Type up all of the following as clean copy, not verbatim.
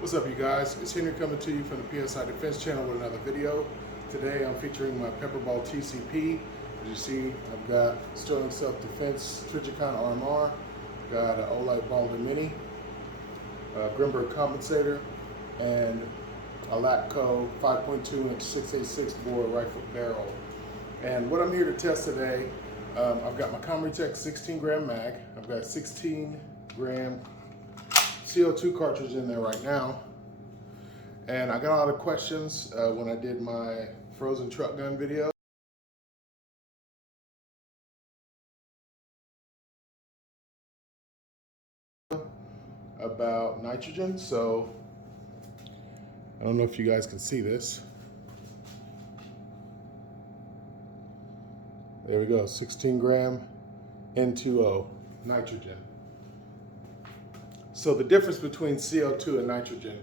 What's up, you guys? It's Henry coming to you from the PSI Defense channel with another video. Today I'm featuring my Pepperball TCP. As you see, I've got Sterling Self Defense Trigicon RMR, got an Olight Balder Mini, a Grimberg compensator, and a Lapco 5.2-inch 686 bore rifle barrel. And what I'm here to test today, I've got my Cymrutec 16-gram mag. I've got 16-gram CO2 cartridge in there right now, and I got a lot of questions when I did my frozen truck gun video. About nitrogen, so I don't know if you guys can see this. There we go, 16-gram N2O nitrogen. So the difference between CO2 and nitrogen,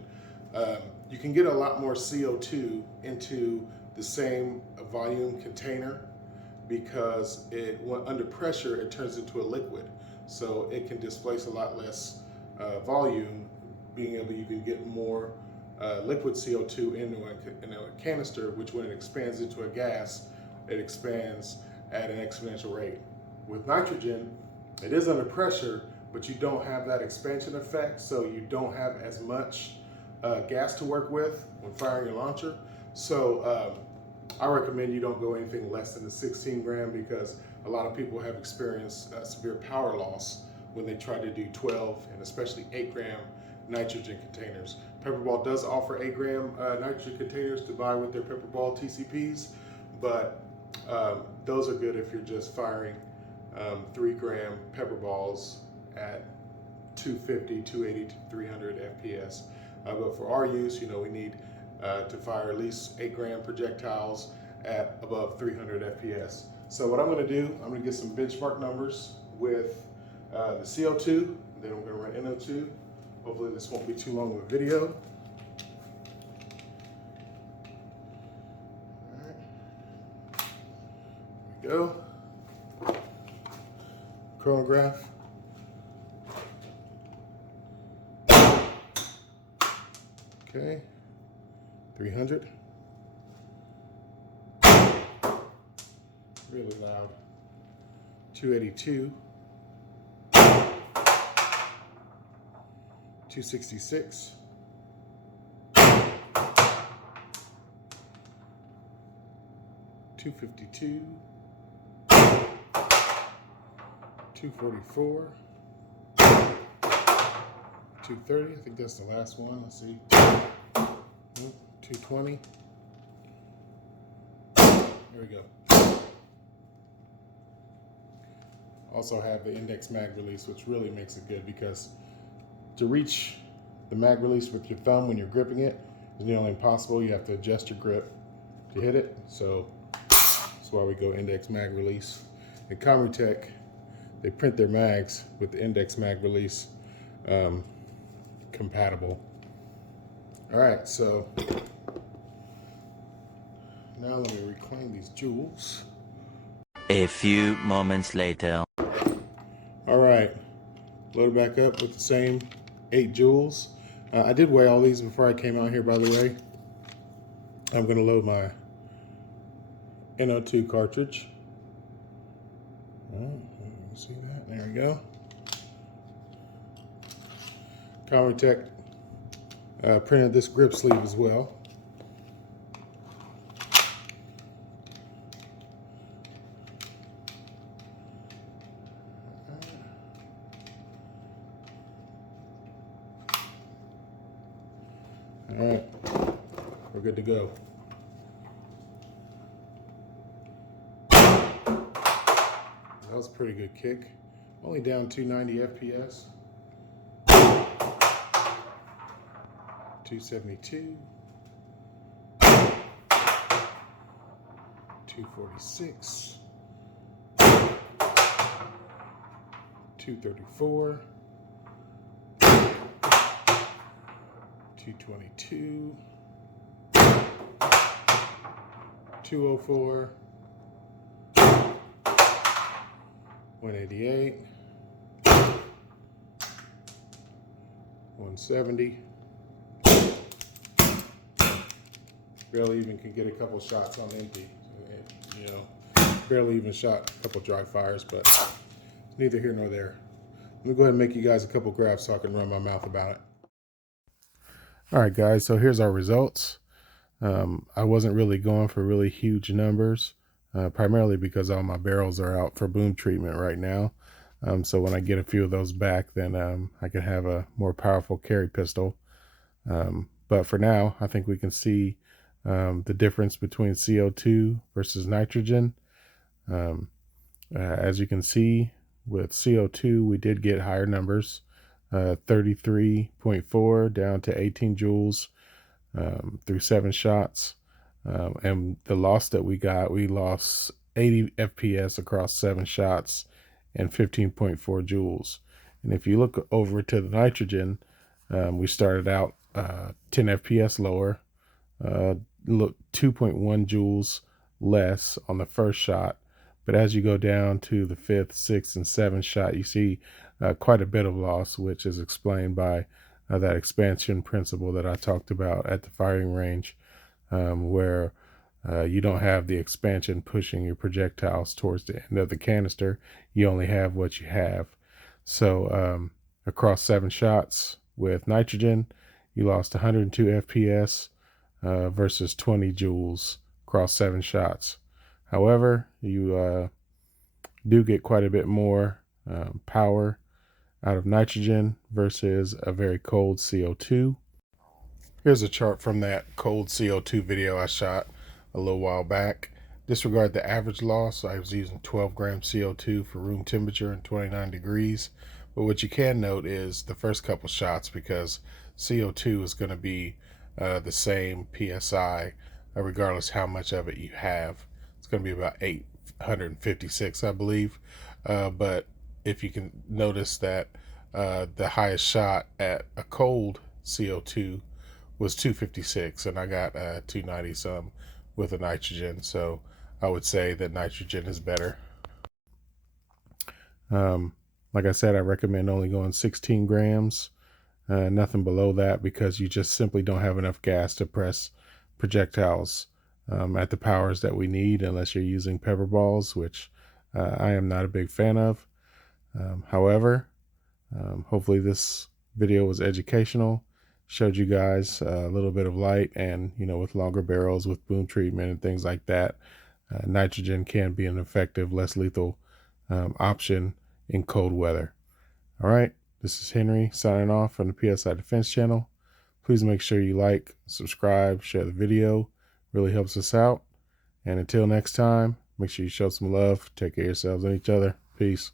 you can get a lot more CO2 into the same volume container because under pressure it turns into a liquid. So it can displace a lot less volume, you can get more liquid CO2 into a canister, which when it expands into a gas, it expands at an exponential rate. With nitrogen, it is under pressure, but you don't have that expansion effect, so you don't have as much gas to work with when firing your launcher. So I recommend you don't go anything less than the 16-gram because a lot of people have experienced severe power loss when they try to do 12 and especially 8-gram nitrogen containers. Pepperball does offer 8-gram nitrogen containers to buy with their Pepperball TCPs, but those are good if you're just firing 3-gram Pepperballs at 250, 280 to 300 FPS. But for our use, we need to fire at least 8-gram projectiles at above 300 FPS. So what I'm going to do, I'm going to get some benchmark numbers with the CO2, then I'm going to run NO2. Hopefully this won't be too long of a video. All right. There we go. Chronograph. Okay, 300. Really loud. 282. 266. 252. 244. 230, I think that's the last one. Let's see. 220. There we go. Also have the index mag release, which really makes it good because to reach the mag release with your thumb when you're gripping it is nearly impossible. You have to adjust your grip to hit it. So that's why we go index mag release. And Cymrutec, they print their mags with the index mag release compatible. All right, so now let me reclaim these jewels. A few moments later. All right, load it back up with the same 8 jewels. I did weigh all these before I came out here, by the way. I'm gonna load my NO2 cartridge. Oh, see that? There we go. Cymrutec printed this grip sleeve as well. All right, we're good to go. That was a pretty good kick. Only down 290 FPS. 272, 246, 234, 222, 204, 188, 170, Barely even can get a couple shots on empty. You know, barely even shot a couple dry fires, but neither here nor there. Let me go ahead and make you guys a couple graphs so I can run my mouth about it. All right, guys, so here's our results. I wasn't really going for really huge numbers, primarily because all my barrels are out for boom treatment right now. So when I get a few of those back, then I can have a more powerful carry pistol. But for now, I think we can see the difference between CO2 versus nitrogen. As you can see, with CO2, we did get higher numbers, 33.4 down to 18 joules through 7 shots. And the loss that we lost 80 FPS across 7 shots and 15.4 joules. And if you look over to the nitrogen, we started out 10 FPS lower, 2.1 joules less on the first shot. But as you go down to the 5th, 6th, and 7th shot, you see quite a bit of loss, which is explained by that expansion principle that I talked about at the firing range, where you don't have the expansion pushing your projectiles towards the end of the canister. You only have what you have. So across 7 shots with nitrogen, you lost 102 FPS versus 20 joules across 7 shots. However, you do get quite a bit more power out of nitrogen versus a very cold CO2. Here's a chart from that cold CO2 video I shot a little while back. Disregard the average loss. I was using 12 grams CO2 for room temperature and 29 degrees. But what you can note is the first couple shots, because CO2 is going to be the same PSI regardless how much of it you have. It's going to be about 856, I believe. But if you can notice that the highest shot at a cold CO2 was 256, and I got 290 some with a nitrogen. So I would say that nitrogen is better. Like I said, I recommend only going 16 grams, nothing below that, because you just simply don't have enough gas to press projectiles at the powers that we need unless you're using pepperballs, which I am not a big fan of. However, hopefully this video was educational, showed you guys a little bit of light, and with longer barrels, with boom treatment and things like that, nitrogen can be an effective, less lethal option in cold weather. All right, this is Henry signing off from the PSI Defense channel. Please make sure you like, subscribe, share the video. Really helps us out. And until next time, make sure you show some love. Take care of yourselves and each other. Peace.